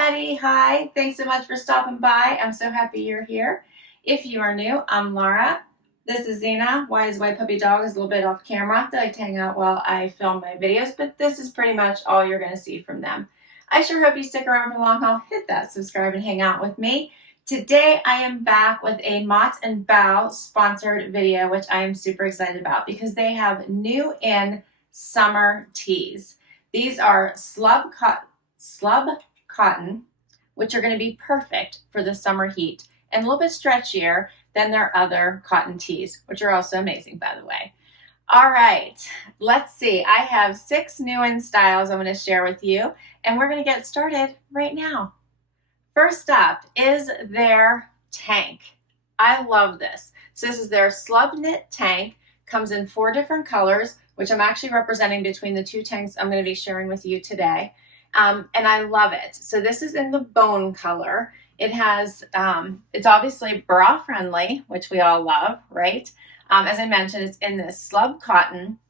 everybody. Hi. Thanks so much for stopping by. I'm so happy you're here. If you are new, I'm Laura. This is Zena. Wise White Puppy Dog is a little bit off camera. They like to hang out while I film my videos, but this is pretty much all you're going to see from them. I sure hope you stick around for the long haul. Hit that subscribe and hang out with me. Today I am back with a Mott and Bow sponsored video, which I am super excited about because they have new in summer tees. These are Slub cotton, which are going to be perfect for the summer heat and a little bit stretchier than their other cotton tees, which are also amazing, by the way. All right, let's see. I have 6 new in styles I'm going to share with you, and we're going to get started right now. First up is their tank. I love this. So this is their Slub knit tank. Comes in 4 different colors, which I'm actually representing between the 2 tanks I'm going to be sharing with you today. And I love it. So this is in the bone color. It has, it's obviously bra friendly, which we all love, right? As I mentioned, it's in this Slub cotton.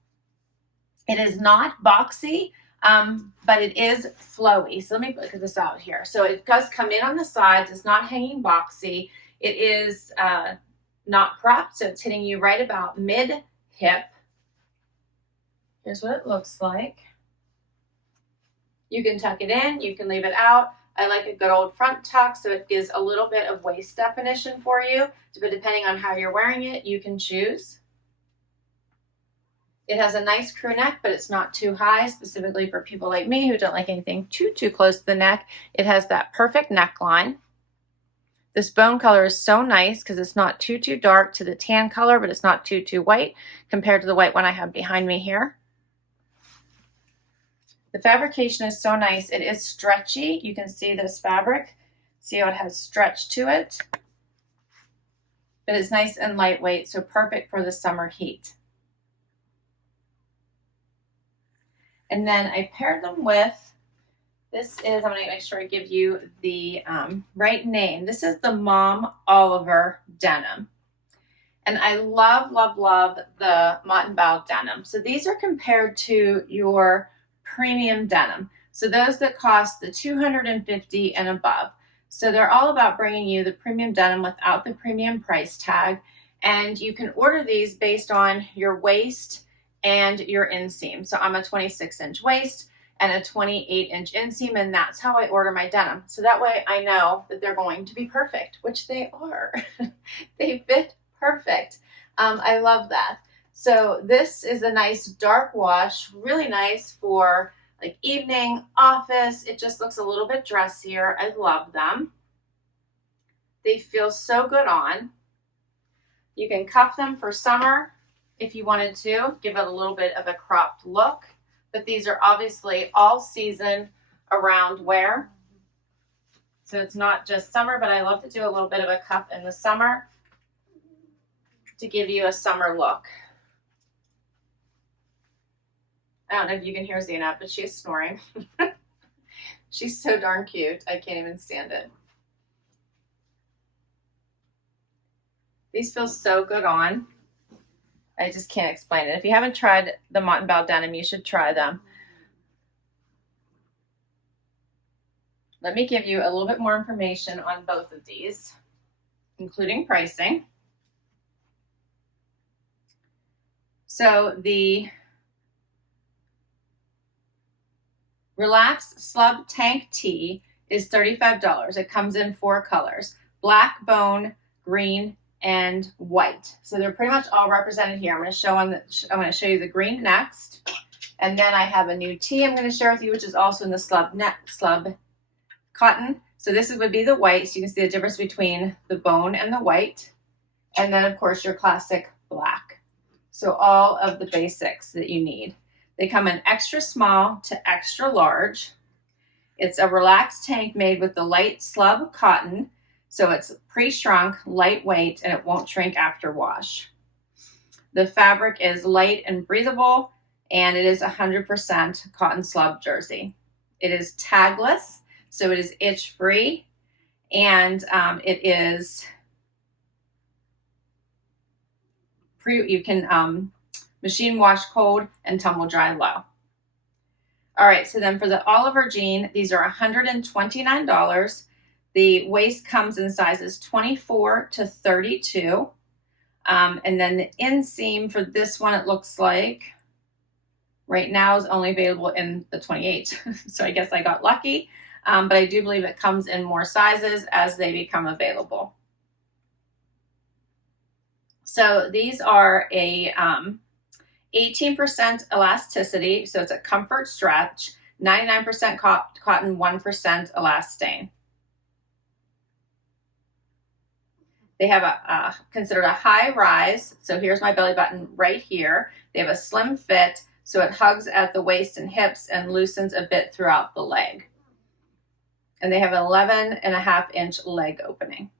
It is not boxy, but it is flowy. So let me look this out here. So it does come in on the sides. It's not hanging boxy. It is not cropped, so it's hitting you right about mid-hip. Here's what it looks like. You can tuck it in, you can leave it out. I like a good old front tuck, so it gives a little bit of waist definition for you. But depending on how you're wearing it, you can choose. It has a nice crew neck, but it's not too high, specifically for people like me who don't like anything too close to the neck. It has that perfect neckline. This bone color is so nice because it's not too dark to the tan color, but it's not too white compared to the white one I have behind me here. The fabrication is so nice. It is stretchy. You can see this fabric. See how it has stretch to it? But it's nice and lightweight, so perfect for the summer heat. And then I paired them with, this is, I'm going to make sure I give you the right name. This is the Mom Oliver denim. And I love the Mott Bow denim. So these are compared to your premium denim. So those that cost the $250 and above. So they're all about bringing you the premium denim without the premium price tag. And you can order these based on your waist and your inseam. So I'm a 26-inch waist and a 28-inch inseam, and that's how I order my denim. So that way I know that they're going to be perfect, which they are. They fit perfect. I love that. So this is a nice dark wash, really nice for like evening, office. It just looks a little bit dressier. I love them. They feel so good on. You can cuff them for summer if you wanted to, give it a little bit of a cropped look. But these are obviously all season around wear. So it's not just summer, but I love to do a little bit of a cuff in the summer to give you a summer look. I don't know if you can hear Zena, but she's snoring. She's so darn cute. I can't even stand it. These feel so good on. I just can't explain it. If you haven't tried the Mott Bow denim, you should try them. Let me give you a little bit more information on both of these, including pricing. So the Relaxed Slub Tank Tee is $35. It comes in 4 colors: black, bone, green, and white. So they're pretty much all represented here. I'm going to show you the green next, and then I have a new tee I'm going to share with you, which is also in the Slub cotton. So this would be the white, so you can see the difference between the bone and the white, and then of course your classic black. So all of the basics that you need. They come in extra small to extra large. It's a relaxed tank made with the light Slub cotton. So it's pre-shrunk, lightweight, and it won't shrink after wash. The fabric is light and breathable, and it is 100% cotton Slub jersey. It is tagless, so it is itch-free, and it is you can machine wash cold and tumble dry low. All right, so then for the Oliver jean, these are $129. The waist comes in sizes 24 to 32. And then the inseam for this one, it looks like right now is only available in the 28. So I guess I got lucky, but I do believe it comes in more sizes as they become available. So these are a 18% elasticity, so it's a comfort stretch, 99% cotton, 1% elastane. They have a considered a high rise, so here's my belly button right here. They have a slim fit, so it hugs at the waist and hips and loosens a bit throughout the leg. And they have an 11.5-inch leg opening.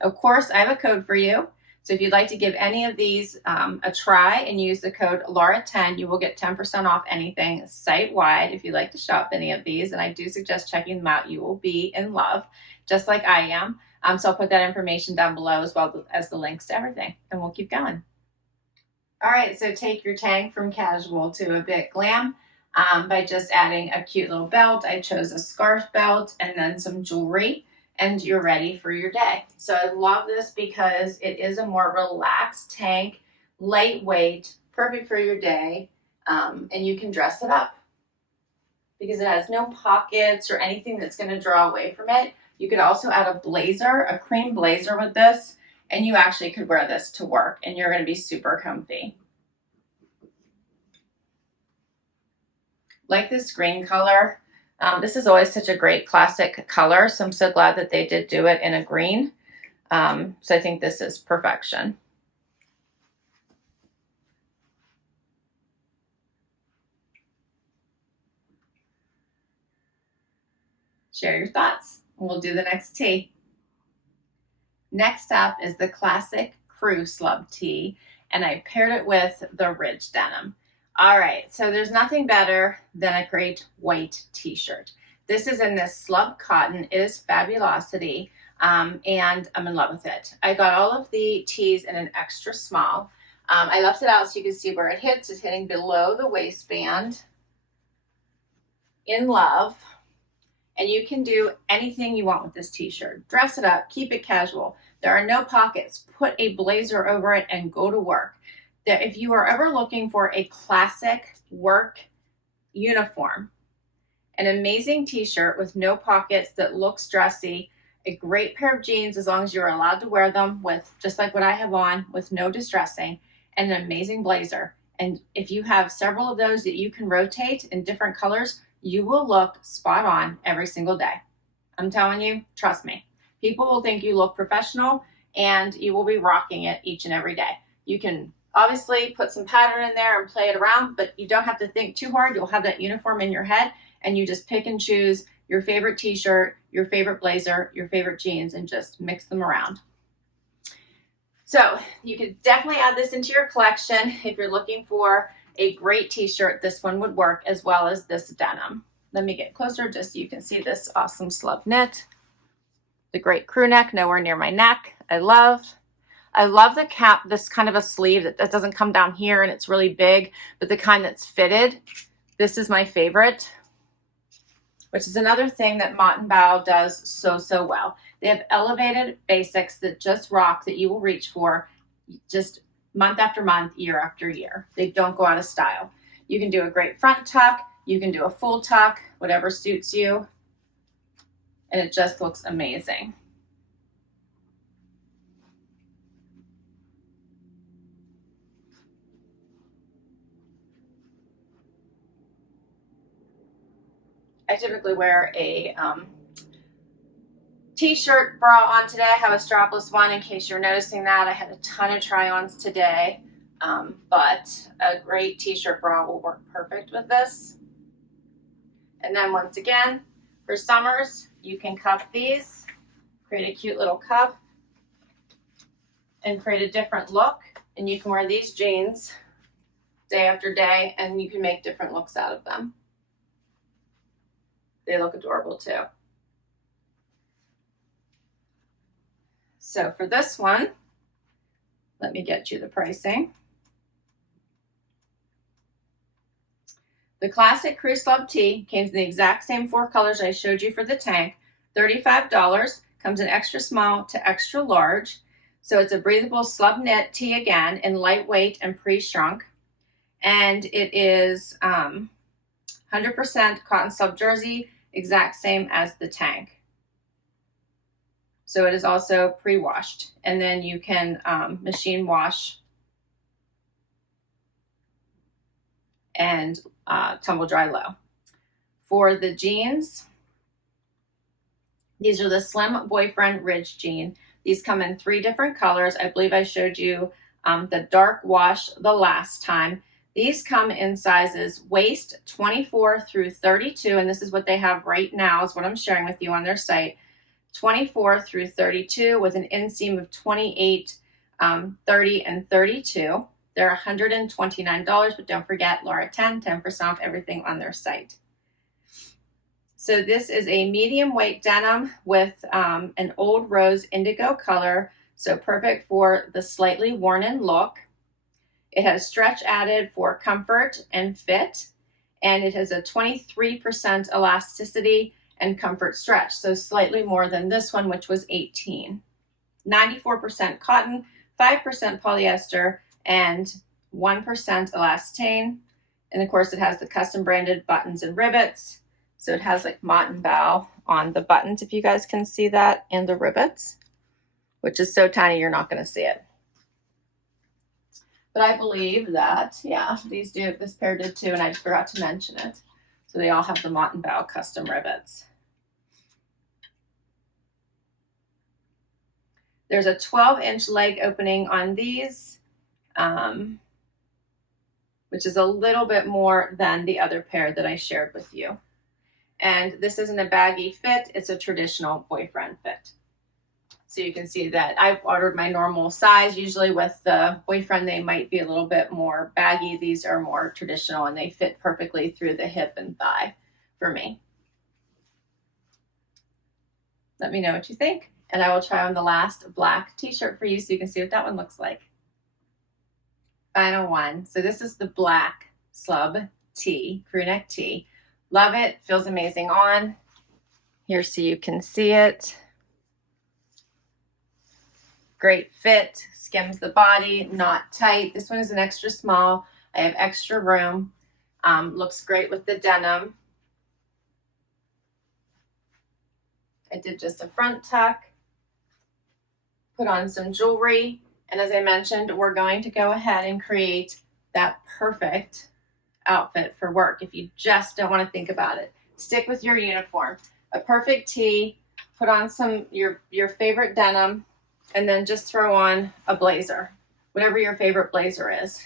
Of course, I have a code for you. So if you'd like to give any of these a try and use the code Laura10, you will get 10% off anything site-wide if you'd like to shop any of these. And I do suggest checking them out. You will be in love, just like I am. So I'll put that information down below as well as the links to everything. And we'll keep going. All right, so take your tang from casual to a bit glam by just adding a cute little belt. I chose a scarf belt and then some jewelry, and you're ready for your day. So I love this because it is a more relaxed tank, lightweight, perfect for your day, and you can dress it up because it has no pockets or anything that's going to draw away from it. You could also add a blazer, a cream blazer with this, and you actually could wear this to work and you're going to be super comfy. Like this green color. This is always such a great classic color, so I'm so glad that they did do it in a green. So I think this is perfection. Share your thoughts, and we'll do the next tee. Next up is the classic crew Slub Tee, and I paired it with the Ridge denim. All right, so there's nothing better than a great white t-shirt. This is in this slub cotton. It is fabulosity, and I'm in love with it. I got all of the tees in an extra small. I left it out so you can see where it hits. It's hitting below the waistband. In love. And you can do anything you want with this t-shirt. Dress it up, keep it casual. There are no pockets. Put a blazer over it and go to work. If you are ever looking for a classic work uniform, an amazing t-shirt with no pockets that looks dressy, a great pair of jeans as long as you're allowed to wear them with just like what I have on with no distressing, and an amazing blazer. And if you have several of those that you can rotate in different colors, you will look spot on every single day. I'm telling you, trust me. People will think you look professional and you will be rocking it each and every day. You can obviously put some pattern in there and play it around, but you don't have to think too hard. You'll have that uniform in your head and you just pick and choose your favorite t-shirt, your favorite blazer, your favorite jeans, and just mix them around. So you could definitely add this into your collection. If you're looking for a great t-shirt, this one would work, as well as this denim. Let me get closer just so you can see this awesome slub knit. The great crew neck, nowhere near my neck. I love the cap, this kind of a sleeve that doesn't come down here and it's really big, but the kind that's fitted. This is my favorite, which is another thing that Mott Bow does so well. They have elevated basics that just rock, that you will reach for just month after month, year after year. They don't go out of style. You can do a great front tuck, you can do a full tuck, whatever suits you, and it just looks amazing. I typically wear a t-shirt bra on today. I have a strapless one in case you're noticing that. I had a ton of try-ons today, but a great t-shirt bra will work perfect with this. And then once again, for summers, you can cuff these, create a cute little cuff, and create a different look. And you can wear these jeans day after day, and you can make different looks out of them. They look adorable too. So for this one, let me get you the pricing. The classic crew Slub Tee comes in the exact same 4 colors I showed you for the tank. $35, comes in extra small to extra large. So it's a breathable slub knit tee again in lightweight and pre-shrunk. And it is 100% cotton slub jersey, exact same as the tank. So it is also pre-washed, and then you can machine wash and tumble dry low. For the jeans, these are the Slim Boyfriend Ridge jean. These come in 3 different colors. I believe I showed you the dark wash the last time. These come in sizes waist 24 through 32, and this is what they have right now, is what I'm sharing with you on their site. 24 through 32 with an inseam of 28, 30, and 32. They're $129, but don't forget Laura 10% off everything on their site. So this is a medium weight denim with an old rose indigo color, so perfect for the slightly worn in look. It has stretch added for comfort and fit, and it has a 23% elasticity and comfort stretch, so slightly more than this one, which was 18. 94% cotton, 5% polyester, and 1% elastane. And of course, it has the custom branded buttons and rivets. So it has like Mott Bow on the buttons, if you guys can see that, and the rivets, which is so tiny you're not going to see it. But I believe that, yeah, this pair did too, and I just forgot to mention it. So they all have the Mott Bow custom rivets. There's a 12-inch leg opening on these, which is a little bit more than the other pair that I shared with you. And this isn't a baggy fit, it's a traditional boyfriend fit. So you can see that I've ordered my normal size. Usually with the boyfriend, they might be a little bit more baggy. These are more traditional and they fit perfectly through the hip and thigh for me. Let me know what you think. And I will try on the last black t-shirt for you so you can see what that one looks like. Final one. So this is the black Slub Tee, crew neck tee. Love it. Feels amazing on. Here so you can see it. Great fit. Skims the body, not tight. This one is an extra small. I have extra room. Looks great with the denim. I did just a front tuck. Put on some jewelry, and as I mentioned, we're going to go ahead and create that perfect outfit for work. If you just don't want to think about it, stick with your uniform. A perfect tee, put on some your favorite denim, and then just throw on a blazer, whatever your favorite blazer is,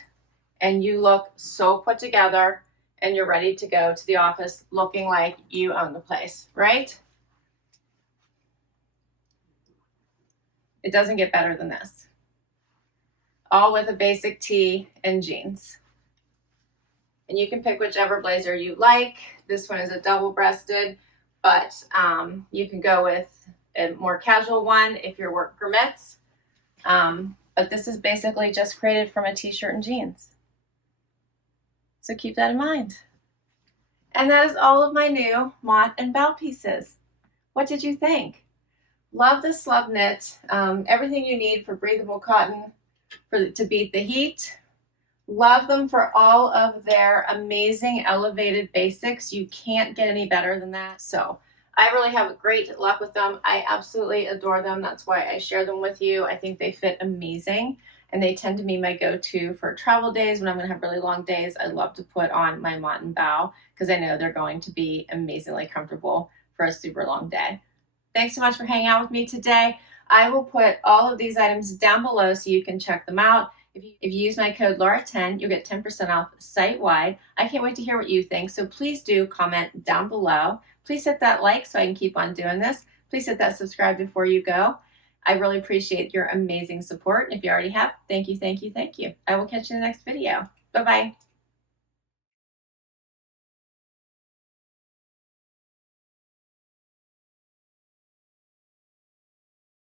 and you look so put together and you're ready to go to the office looking like you own the place, right? It doesn't get better than this. All with a basic tee and jeans. And you can pick whichever blazer you like. This one is a double-breasted, but you can go with a more casual one if your work permits. But this is basically just created from a t-shirt and jeans. So keep that in mind. And that is all of my new Mott & Bow pieces. What did you think? Love the slub knit. Everything you need for breathable cotton to beat the heat. Love them for all of their amazing elevated basics. You can't get any better than that. So I really have great luck with them. I absolutely adore them. That's why I share them with you. I think they fit amazing, and they tend to be my go-to for travel days when I'm going to have really long days. I love to put on my Mott & Bow because I know they're going to be amazingly comfortable for a super long day. Thanks so much for hanging out with me today. I will put all of these items down below so you can check them out. If you use my code Laura10, you'll get 10% off site-wide. I can't wait to hear what you think, so please do comment down below. Please hit that like so I can keep on doing this. Please hit that subscribe before you go. I really appreciate your amazing support. If you already have, thank you, thank you, thank you. I will catch you in the next video. Bye-bye.